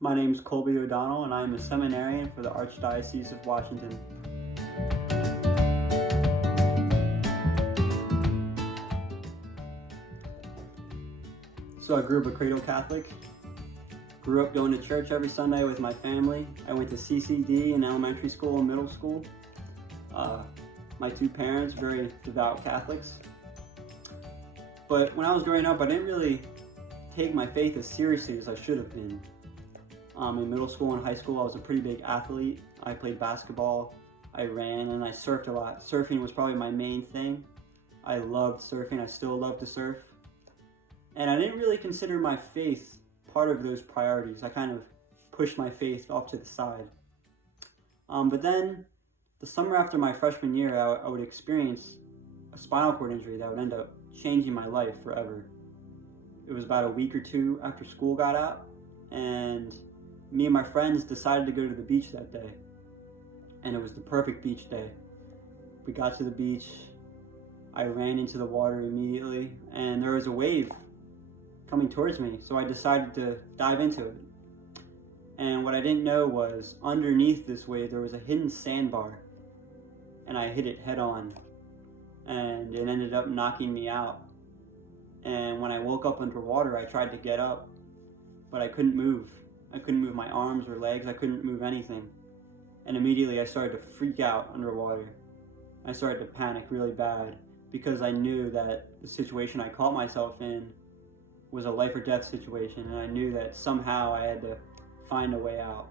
My name is Kolbe O'Donnell, and I am a seminarian for the Archdiocese of Washington. So I grew up a cradle Catholic, grew up going to church every Sunday with my family. I went to CCD in elementary school and middle school. My two parents, very devout Catholics. But when I was growing up, I didn't really take my faith as seriously as I should have been. In middle school and high school, I was a pretty big athlete. I played basketball, I ran, and I surfed a lot. Surfing was probably my main thing. I loved surfing, I still love to surf. And I didn't really consider my faith part of those priorities. I kind of pushed my faith off to the side. But then, the summer after my freshman year, I would experience a spinal cord injury that would end up changing my life forever. It was about a week or two after school got out, and me and my friends decided to go to the beach that day. And it was the perfect beach day. We got to the beach, I ran into the water immediately, and there was a wave coming towards me, so I decided to dive into it. And what I didn't know was, underneath this wave there was a hidden sandbar, and I hit it head on, and it ended up knocking me out. And when I woke up underwater, I tried to get up, but I couldn't move. I couldn't move my arms or legs, I couldn't move anything. And immediately I started to freak out underwater. I started to panic really bad because I knew that the situation I caught myself in was a life or death situation, and I knew that somehow I had to find a way out.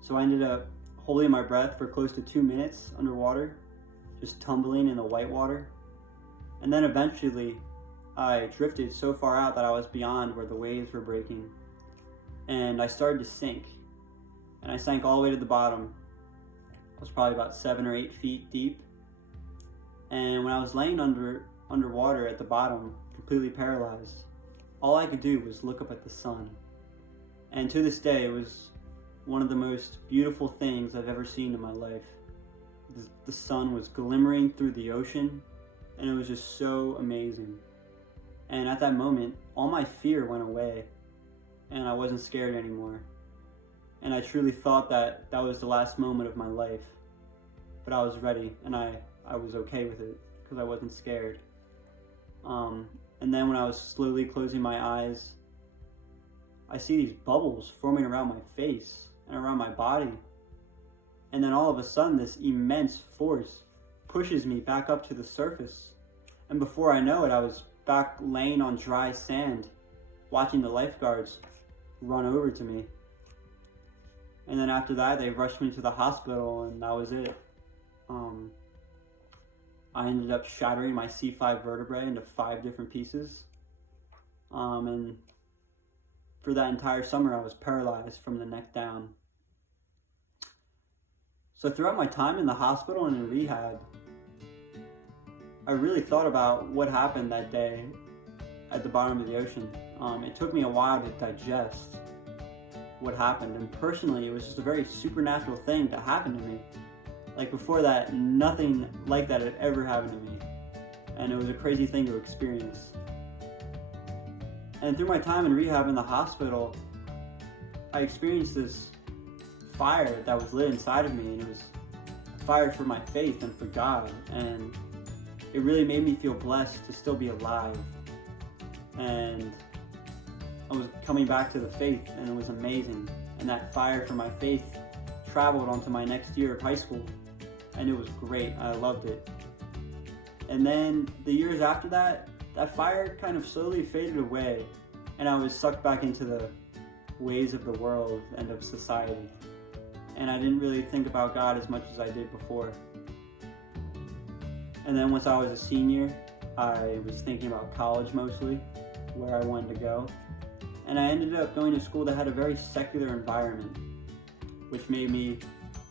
So I ended up holding my breath for close to 2 minutes underwater, just tumbling in the white water. And then eventually I drifted so far out that I was beyond where the waves were breaking. And I started to sink. And I sank all the way to the bottom. I was probably about 7 or 8 feet deep. And when I was laying underwater at the bottom, completely paralyzed, all I could do was look up at the sun. And to this day, it was one of the most beautiful things I've ever seen in my life. The sun was glimmering through the ocean, and it was just so amazing. And at that moment, all my fear went away, and I wasn't scared anymore. And I truly thought that that was the last moment of my life. But I was ready, and I was okay with it, because I wasn't scared. And then when I was slowly closing my eyes, I see these bubbles forming around my face and around my body. And then all of a sudden, this immense force pushes me back up to the surface. And before I know it, I was back laying on dry sand, watching the lifeguards run over to me. And then after that, they rushed me to the hospital, and that was it. I ended up shattering my C5 vertebrae into 5 different pieces. And for that entire summer, I was paralyzed from the neck down. So throughout my time in the hospital and in rehab, I really thought about what happened that day at the bottom of the ocean. It took me a while to digest what happened, and personally, it was just a very supernatural thing to happen to me. Like before that, nothing like that had ever happened to me, and it was a crazy thing to experience. And through my time in rehab in the hospital, I experienced this fire that was lit inside of me, and it was a fire for my faith and for God, and it really made me feel blessed to still be alive. And I was coming back to the faith, and it was amazing. And that fire for my faith traveled onto my next year of high school, and it was great. I loved it. And then the years after that, that fire kind of slowly faded away, and I was sucked back into the ways of the world and of society. And I didn't really think about God as much as I did before. And then once I was a senior, I was thinking about college mostly, where I wanted to go. And I ended up going to school that had a very secular environment, which made me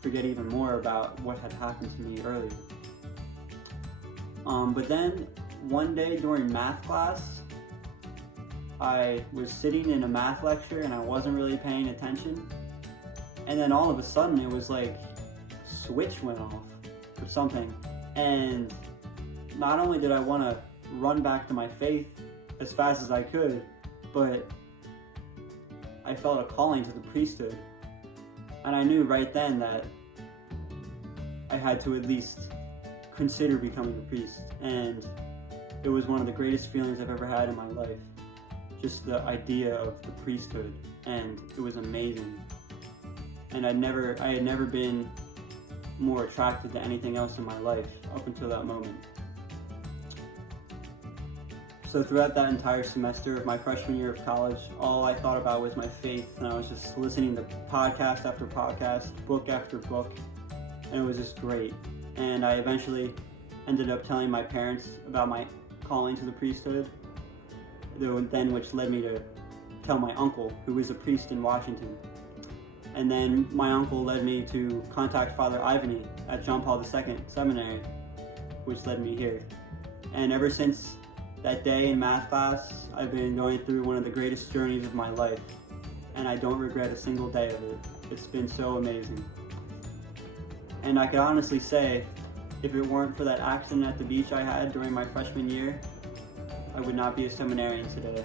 forget even more about what had happened to me earlier. But then one day during math class, I was sitting in a math lecture and I wasn't really paying attention. And then all of a sudden it was like a switch went off or something. And not only did I want to run back to my faith as fast as I could, but I felt a calling to the priesthood. And I knew right then that I had to at least consider becoming a priest. And it was one of the greatest feelings I've ever had in my life. Just the idea of the priesthood, and it was amazing. And I had never been more attracted to anything else in my life up until that moment. So throughout that entire semester of my freshman year of college, all I thought about was my faith, and I was just listening to podcast after podcast, book after book, and it was just great. And I eventually ended up telling my parents about my calling to the priesthood, which led me to tell my uncle, who was a priest in Washington. And then my uncle led me to contact Father Ivany at John Paul II Seminary, which led me here. And ever since that day in math class, I've been going through one of the greatest journeys of my life, and I don't regret a single day of it. It's been so amazing. And I could honestly say, if it weren't for that accident at the beach I had during my freshman year, I would not be a seminarian today.